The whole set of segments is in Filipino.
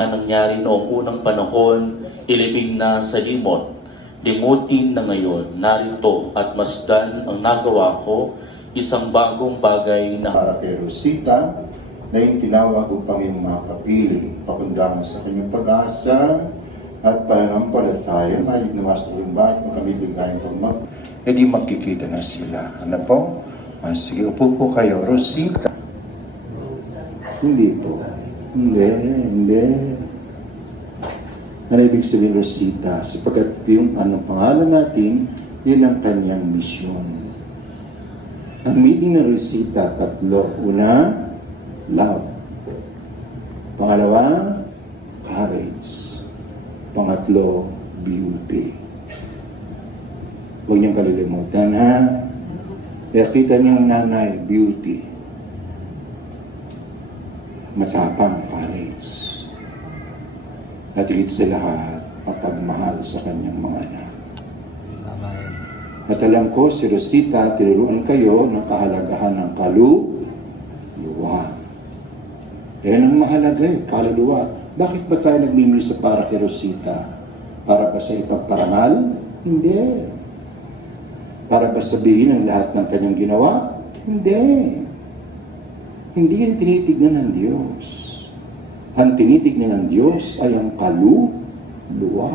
Na nangyari noong unang panahon, ilibing na sa limot. Limutin na ngayon, narito at masdan ang nagawa ko, isang bagong bagay na para kay Rosita na yung tinawag upang yung makapili pakundangan sa kanyang pag-asa at pananampalataya. Malig na mas bakit mo kami bigayin pag di magkikita na sila. Ano po? Sige, upo po kayo. Rosita. Hindi po. Hindi. Ano ibig sabihin Rosita? Sapagkat yung pangalan natin, yun ang kanyang misyon. Ang meaning ng Rosita, tatlo. Una, love. Pangalawa, courage. Pangatlo, beauty. Huwag niyong kalilimutan, ha? Kaya kita niyo ang nanay, beauty. Matapang, courage. At higit sa lahat, mapagmahal sa kanyang mga anak. At alam ko, si Rosita, tinuruan kayo ng kahalagahan ng kaluluwa. Yan ang mahalaga kaluluwa. Bakit ba tayo nagmimisa para kay Rosita? Para ba sa ipagparangal? Hindi. Para ba sabihin ang lahat ng kanyang ginawa? Hindi. Hindi yan tinitignan ng Diyos. Ang tinitignan ng Diyos ay ang kaluluwa.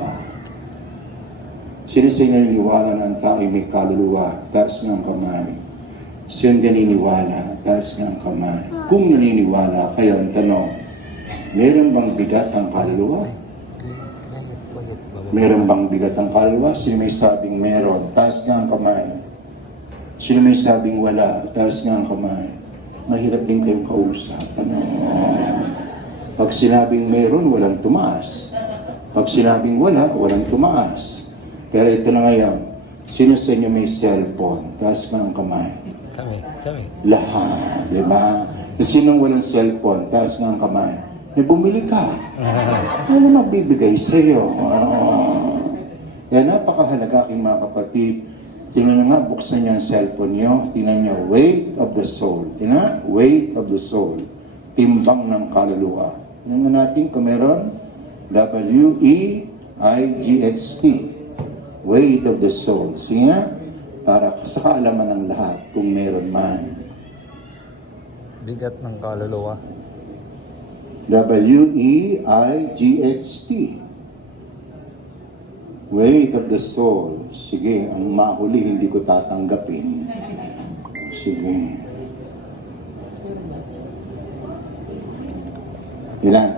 Sino sa'yo naniniwala na ang tao ay may kaluluwa? Taas ng kamay. Sino naniniwala? Taas ng kamay. Kung naniniwala kayo, ang tanong, meron bang bigat ang kaluluwa? Meron bang bigat ang kaluluwa? Sino may sabing meron? Taas ng kamay. Sino may sabing wala? Taas ng kamay. Mahirap din kayong kausap. Ano? Pag sinabing meron, walang tumaas. Pag sinabing wala, walang tumaas. Pero ito na ngayon, sino sa inyo may cellphone? Taas ka ng kamay. Kami. Lahat, di ba? Sinong walang cellphone? Taas ka ng kamay. Bumili ka. Ano magbibigay sa iyo? Kaya napakahalaga aking mga kapatid. Tingnan nyo nga, buksan niyo ang cellphone niyo. Tingnan niyo, weight of the soul. Tingnan, weight of the soul. Timbang ng kaluluwa. Tingnan natin kung meron. W-E-I-G-H-T. Weight of the soul. Sige nga, para sa kaalaman ng lahat kung meron man. Bigat ng kaluluwa. W-E-I-G-H-T. Weight of the soul. Sige, ang mahuli hindi ko tatanggapin. Sige. Ilan?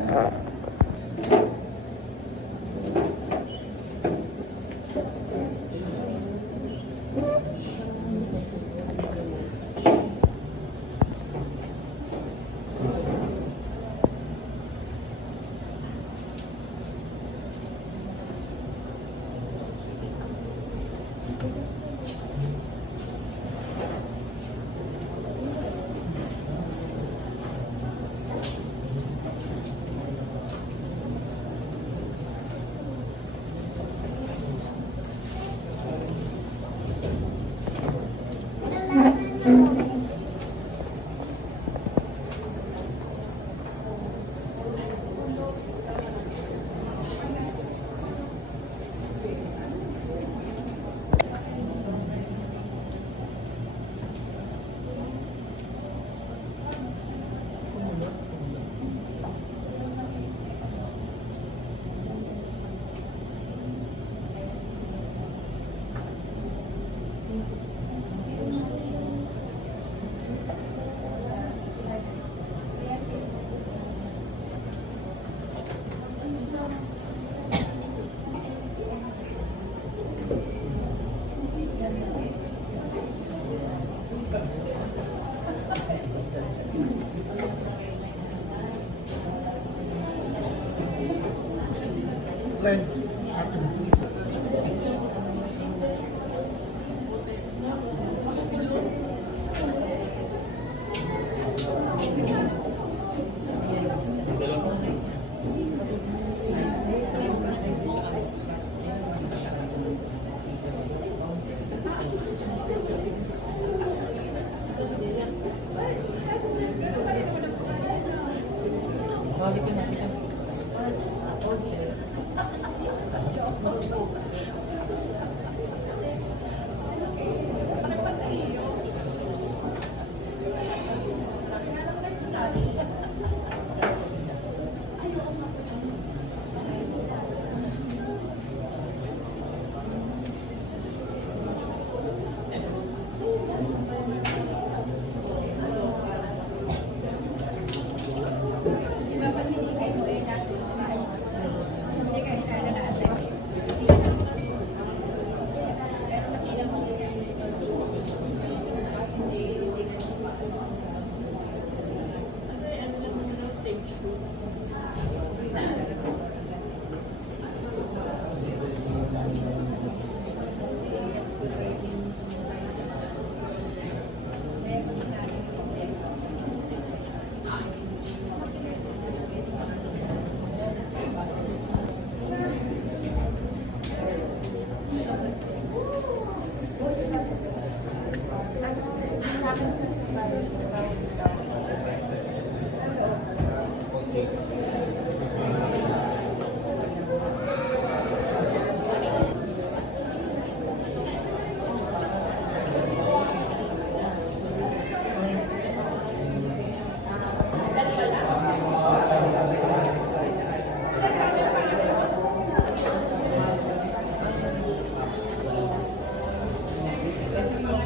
Balik ko na.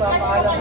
Papaalam